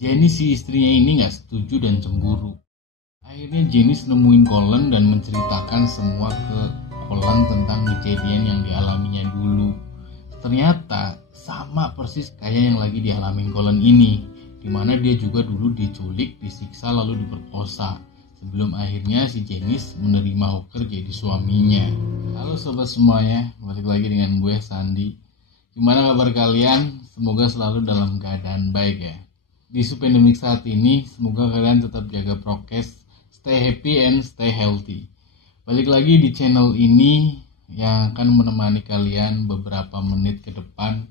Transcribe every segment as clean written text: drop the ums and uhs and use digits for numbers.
Janice si istrinya ini gak setuju dan cemburu. Akhirnya Janice nemuin Colin dan menceritakan semua ke Colin tentang kejadian yang dialaminya dulu. Ternyata sama persis kayak yang lagi dialamin Colin ini, dimana dia juga dulu diculik, disiksa lalu diperkosa, sebelum akhirnya si Janice menerima Hawker jadi suaminya. Halo sobat semuanya, balik lagi dengan gue Sandi. Gimana kabar kalian? Semoga selalu dalam keadaan baik ya. Di isu pandemik saat ini, semoga kalian tetap jaga prokes, stay happy and stay healthy. Balik lagi di channel ini yang akan menemani kalian beberapa menit ke depan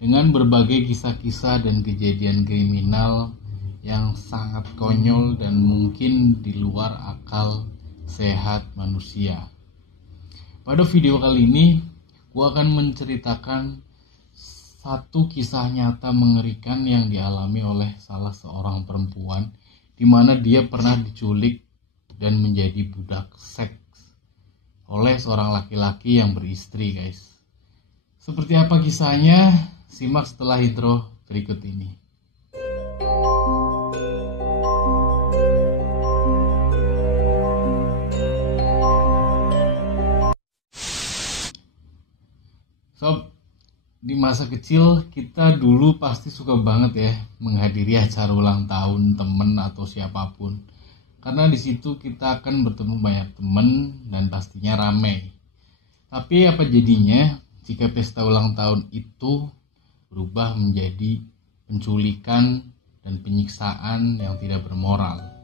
dengan berbagai kisah-kisah dan kejadian kriminal yang sangat konyol dan mungkin di luar akal sehat manusia. Pada video kali ini, gua akan menceritakan satu kisah nyata mengerikan yang dialami oleh salah seorang perempuan di mana dia pernah diculik dan menjadi budak seks oleh seorang laki-laki yang beristri, guys. Seperti apa kisahnya? Simak setelah intro berikut ini. Sob, di masa kecil kita dulu pasti suka banget ya menghadiri acara ulang tahun temen atau siapapun, karena di situ kita akan bertemu banyak temen dan pastinya ramai. Tapi apa jadinya jika pesta ulang tahun itu berubah menjadi penculikan dan penyiksaan yang tidak bermoral?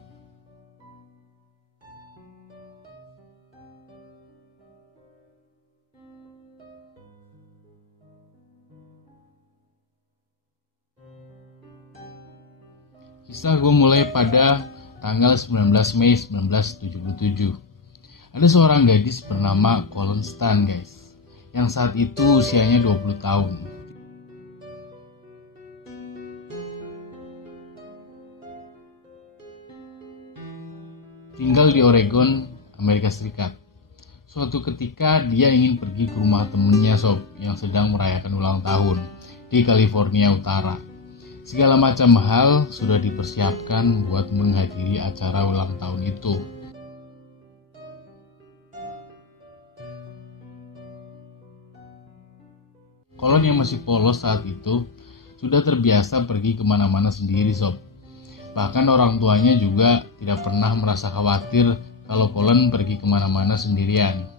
Kisah gue mulai pada tanggal 19 Mei 1977. Ada seorang gadis bernama Colin Stan, guys, yang saat itu usianya 20 tahun. Tinggal di Oregon, Amerika Serikat. Suatu ketika dia ingin pergi ke rumah temennya sob yang sedang merayakan ulang tahun di California Utara. Segala macam hal sudah dipersiapkan buat menghadiri acara ulang tahun itu. Colin yang masih polos saat itu sudah terbiasa pergi kemana-mana sendiri sob. Bahkan orang tuanya juga tidak pernah merasa khawatir kalau Colin pergi kemana-mana sendirian.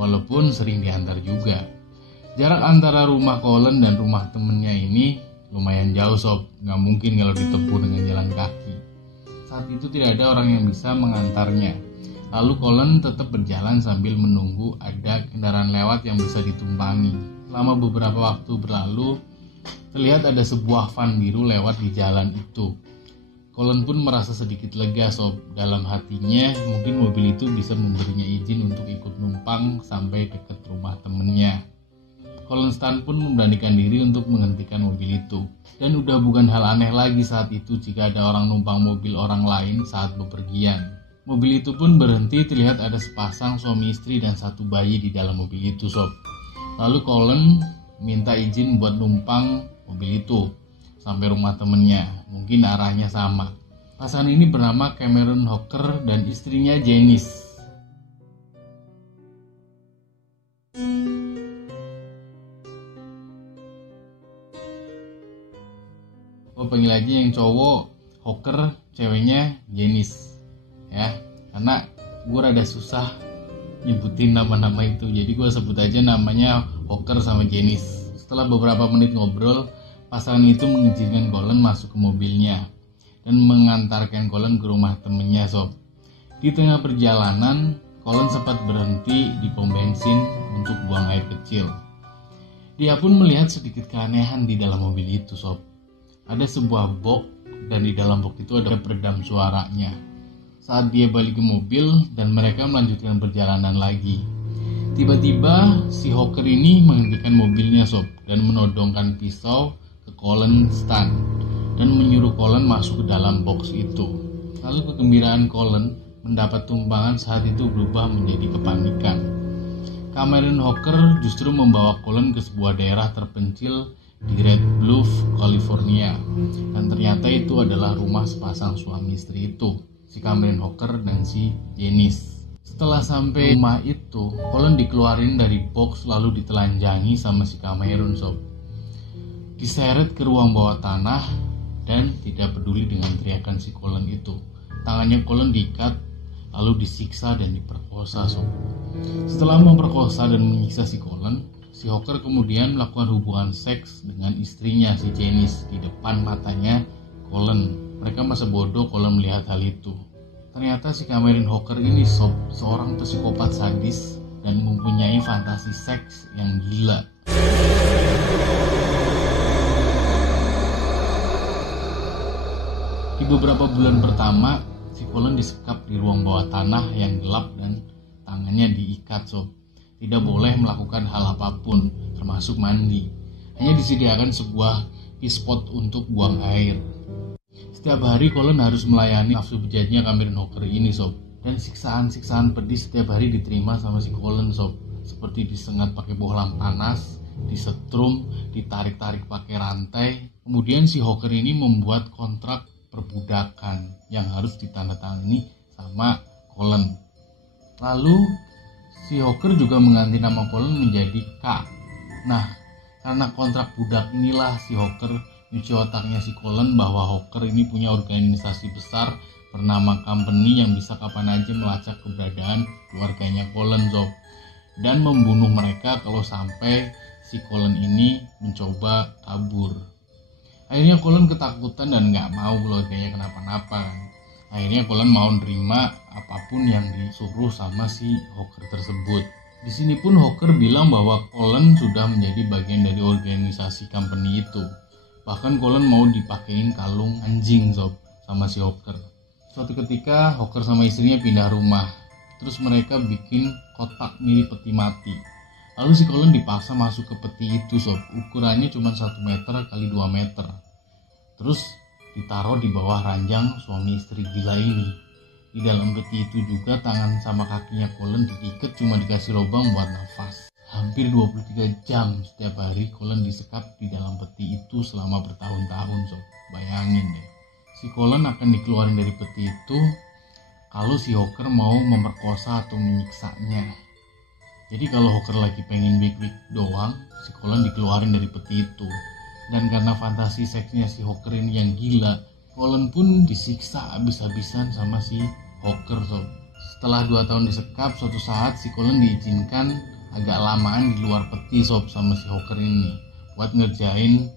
Walaupun sering diantar juga. Jarak antara rumah Colin dan rumah temennya ini lumayan jauh sob, gak mungkin kalau ditempuh dengan jalan kaki. Saat itu tidak ada orang yang bisa mengantarnya. Lalu Colin tetap berjalan sambil menunggu ada kendaraan lewat yang bisa ditumpangi. Selama beberapa waktu berlalu, terlihat ada sebuah van biru lewat di jalan itu. Colin pun merasa sedikit lega sob. Dalam hatinya mungkin mobil itu bisa memberinya izin untuk ikut numpang sampai dekat rumah temennya. Colin Stan pun memberanikan diri untuk menghentikan mobil itu. Dan udah bukan hal aneh lagi saat itu jika ada orang numpang mobil orang lain saat bepergian. Mobil itu pun berhenti, terlihat ada sepasang suami istri dan satu bayi di dalam mobil itu sob. Lalu Colin minta izin buat numpang mobil itu sampai rumah temennya, mungkin arahnya sama. Pasangan ini bernama Cameron Hawker dan istrinya Janice. Panggil aja yang cowok Hawker, ceweknya Janice ya, karena gue rada susah nyebutin nama-nama itu, jadi gue sebut aja namanya Hawker sama Janice. Setelah beberapa menit ngobrol, pasangan itu mengizinkan Colin masuk ke mobilnya dan mengantarkan Colin ke rumah temennya sob. Di tengah perjalanan, Colin sempat berhenti di pom bensin untuk buang air kecil. Dia pun melihat sedikit keanehan di dalam mobil itu sob. Ada sebuah box dan di dalam box itu ada peredam suaranya. Saat dia balik ke mobil dan mereka melanjutkan perjalanan lagi, tiba-tiba si Hawker ini menghentikan mobilnya sob dan menodongkan pisau ke Colin Stan dan menyuruh Colin masuk ke dalam box itu. Lalu kegembiraan Colin mendapat tumpangan saat itu berubah menjadi kepanikan. Cameron Hawker justru membawa Colin ke sebuah daerah terpencil di Red Bluff, California. Dan ternyata itu adalah rumah sepasang suami istri itu, si Cameron Hawker dan si Janice. Setelah sampai rumah itu, Colin dikeluarin dari box lalu ditelanjangi sama si Cameron sob. Diseret ke ruang bawah tanah dan tidak peduli dengan teriakan si Colin itu. Tangannya Colin diikat lalu disiksa dan diperkosa sob. Setelah memperkosa dan menyiksa si Colin, si Hawker kemudian melakukan hubungan seks dengan istrinya si Janice di depan matanya Colin. Mereka masa bodoh Colin melihat hal itu. Ternyata si Cameron Hawker ini sob, seorang psikopat sadis dan mempunyai fantasi seks yang gila. Di beberapa bulan pertama, si Colin disekap di ruang bawah tanah yang gelap dan tangannya diikat sob. Tidak boleh melakukan hal apapun, termasuk mandi. Hanya disediakan sebuah pispot untuk buang air. Setiap hari Colin harus melayani nafsu bejatnya Cameron Hawker ini sob. Dan siksaan-siksaan pedih setiap hari diterima sama si Colin sob. Seperti disengat pakai bohlam panas, disetrum, ditarik-tarik pakai rantai. Kemudian si Hawker ini membuat kontrak perbudakan yang harus ditandatangani sama Colin. Lalu si Hawker juga mengganti nama Colin menjadi K. Nah, karena kontrak budak inilah si Hawker nyuci otaknya si Colin bahwa Hawker ini punya organisasi besar bernama Company yang bisa kapan aja melacak keberadaan keluarganya Colin sob, dan membunuh mereka kalau sampai si Colin ini mencoba kabur. Akhirnya Colin ketakutan dan gak mau keluarganya kenapa-napa kan. Akhirnya Colin mau nerima apapun yang disuruh sama si Hawker tersebut. Di sini pun Hawker bilang bahwa Colin sudah menjadi bagian dari organisasi company itu. Bahkan Colin mau dipakein kalung anjing sob sama si Hawker. Suatu ketika Hawker sama istrinya pindah rumah. Terus mereka bikin kotak mirip peti mati. Lalu si Colin dipaksa masuk ke peti itu sob. Ukurannya cuma 1 meter kali 2 meter. Terus ditaruh di bawah ranjang suami istri gila ini. Di dalam peti itu juga tangan sama kakinya Colin diikat cuma dikasih lubang buat nafas. Hampir 23 jam setiap hari Colin disekap di dalam peti itu selama bertahun-tahun sob. Bayangin deh. Si Colin akan dikeluarin dari peti itu kalau si Hawker mau memperkosa atau menyiksanya. Jadi kalau Hawker lagi pengen big-big doang, si Colin dikeluarin dari peti itu. Dan karena fantasi seksnya si Hawker ini yang gila, Colin pun disiksa habis-habisan sama si Hawker sob. Setelah 2 tahun disekap, suatu saat si Colin diizinkan agak lamaan di luar peti sob sama si Hawker ini buat ngerjain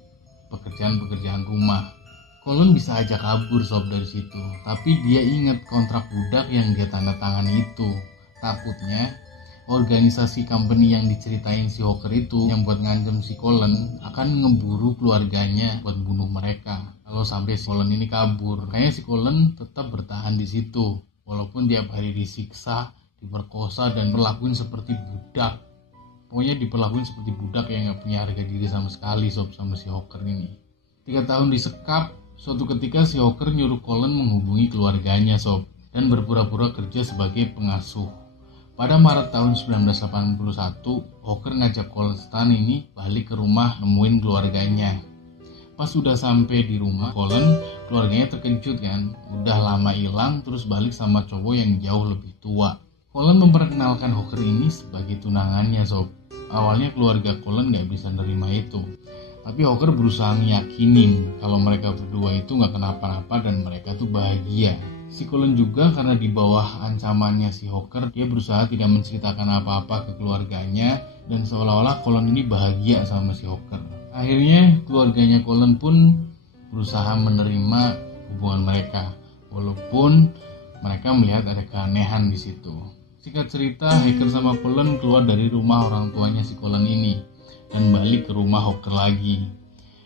pekerjaan-pekerjaan rumah. Colin bisa aja kabur sob dari situ, tapi dia ingat kontrak budak yang dia tanda tangani itu. Takutnya organisasi company yang diceritain si Hawker itu yang buat ngancem si Colin akan ngeburu keluarganya buat bunuh mereka kalau sampai si Colin ini kabur. Kayaknya si Colin tetap bertahan di situ walaupun tiap hari disiksa, diperkosa dan diperlakuin seperti budak. Pokoknya diperlakuin seperti budak yang gak punya harga diri sama sekali sob sama si Hawker ini. 3 tahun disekap, suatu ketika si Hawker nyuruh Colin menghubungi keluarganya sob dan berpura-pura kerja sebagai pengasuh. Pada Maret tahun 1981, Hawker ngajak Colin Stan ini balik ke rumah nemuin keluarganya. Pas sudah sampai di rumah Colin, keluarganya terkejut kan, udah lama hilang terus balik sama cowok yang jauh lebih tua. Colin memperkenalkan Hawker ini sebagai tunangannya sob. Awalnya keluarga Colin gak bisa nerima itu, tapi Hawker berusaha ngeyakinin kalau mereka berdua itu gak kenapa-napa dan mereka tuh bahagia. Si Colin juga karena di bawah ancamannya si Hawker, dia berusaha tidak menceritakan apa-apa ke keluarganya dan seolah-olah Colin ini bahagia sama si Hawker. Akhirnya keluarganya Colin pun berusaha menerima hubungan mereka, walaupun mereka melihat ada keanehan di situ. Singkat cerita, Hawker sama Colin keluar dari rumah orang tuanya si Colin ini dan balik ke rumah Hawker lagi.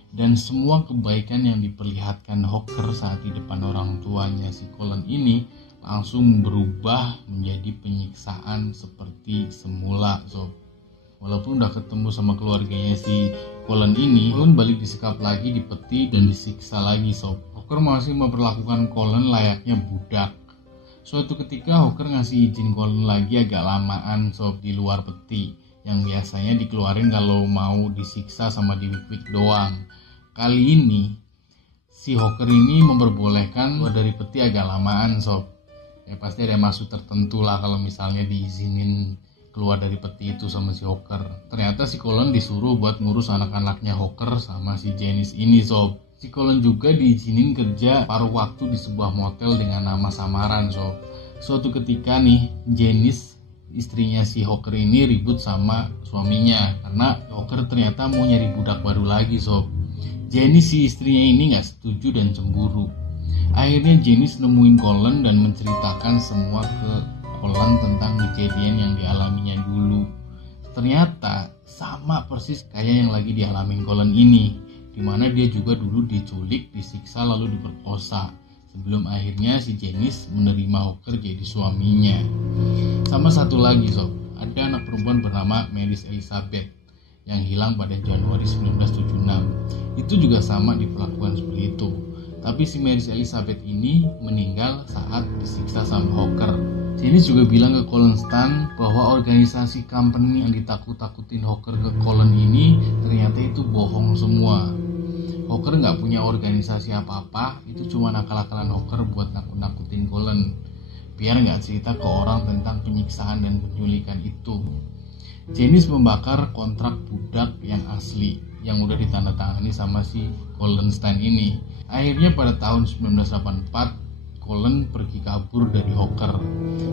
Dan semua kebaikan yang diperlihatkan Hawker saat di depan orang tuanya si Colin ini langsung berubah menjadi penyiksaan seperti semula sob. Walaupun udah ketemu sama keluarganya si Colin ini, Colin balik disekap lagi di peti dan disiksa lagi sob. Hawker masih memperlakukan Colin layaknya budak. Suatu ketika Hawker ngasih izin Colin lagi agak lamaan sob di luar peti yang biasanya dikeluarin kalau mau disiksa sama diwik-wik doang. Kali ini si Hawker ini memperbolehkan keluar dari peti agak lamaan sob. Ya pasti ada maksud tertentu lah kalau misalnya diizinin keluar dari peti itu sama si Hawker. Ternyata si Colin disuruh buat ngurus anak-anaknya Hawker sama si Janice ini sob. Si Colin juga diizinin kerja paruh waktu di sebuah motel dengan nama samaran sob. Suatu ketika nih Janice istrinya si Hawker ini ribut sama suaminya karena Hawker ternyata mau nyari budak baru lagi sob. Janice si istrinya ini gak setuju dan cemburu. Akhirnya Janice nemuin Colin dan menceritakan semua ke Colin tentang kejadian yang dialaminya dulu. Ternyata sama persis kayak yang lagi dialamin Colin ini, dimana dia juga dulu diculik, disiksa lalu diperkosa sebelum akhirnya si Janice menerima Hawker jadi suaminya. Sama satu lagi sob, ada anak perempuan bernama Marys Elizabeth yang hilang pada Januari 1976. Itu juga sama diperlakukan seperti itu. Tapi si Marys Elizabeth ini meninggal saat disiksa sama Hawker. Janice juga bilang ke Colin Stan bahwa organisasi company yang ditakut-takutin Hawker ke Colin ini ternyata itu bohong semua. Hawker nggak punya organisasi apa-apa, itu cuma nakal-nakalan Hawker buat nakut-nakutin Colin biar nggak cerita ke orang tentang penyiksaan dan penculikan itu. Janice membakar kontrak budak yang asli yang udah ditandatangani sama si Colin Stan ini. Akhirnya pada tahun 1984 Colin pergi kabur dari Hawker.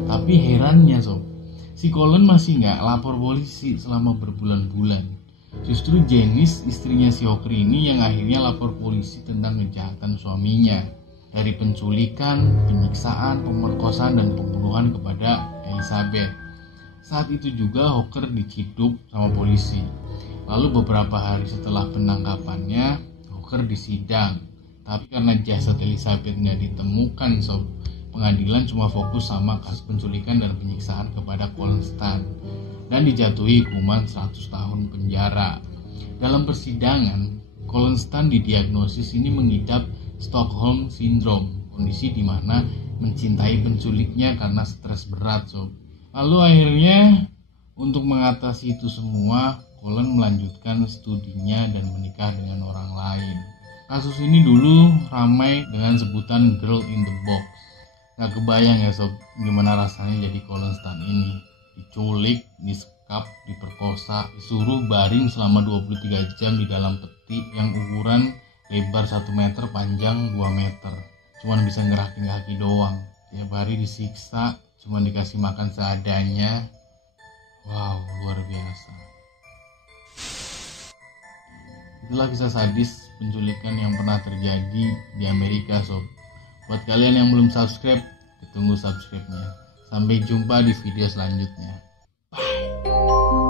Tapi herannya sob, si Colin masih nggak lapor polisi selama berbulan-bulan. Justru Janice istrinya si Hawker ini yang akhirnya lapor polisi tentang kejahatan suaminya, dari penculikan, penyiksaan, pemerkosaan dan pembunuhan kepada Elizabeth. Saat itu juga Hawker diciduk sama polisi. Lalu beberapa hari setelah penangkapannya Hawker disidang. Tapi karena jasad Elizabeth nggak ditemukan sob, pengadilan cuma fokus sama kasus penculikan dan penyiksaan kepada Colin Stan dan dijatuhi hukuman 100 tahun penjara. Dalam persidangan, Colin Stan didiagnosis ini mengidap Stockholm Syndrome, kondisi di mana mencintai penculiknya karena stres berat sob. Lalu akhirnya untuk mengatasi itu semua, Colin melanjutkan studinya dan menikah dengan orang lain. Kasus ini dulu ramai dengan sebutan Girl in the Box. Gak kebayang ya sob, gimana rasanya jadi Colin Stan ini. Diculik, disekap, diperkosa, disuruh baring selama 23 jam di dalam peti yang ukuran lebar 1 meter, panjang 2 meter. Cuman bisa ngerakin kaki doang. Tiap hari disiksa, cuman dikasih makan seadanya. Wow, luar biasa. Itulah kisah sadis penculikan yang pernah terjadi di Amerika sob. Buat kalian yang belum subscribe, ditunggu subscribe-nya. Sampai jumpa di video selanjutnya. Bye.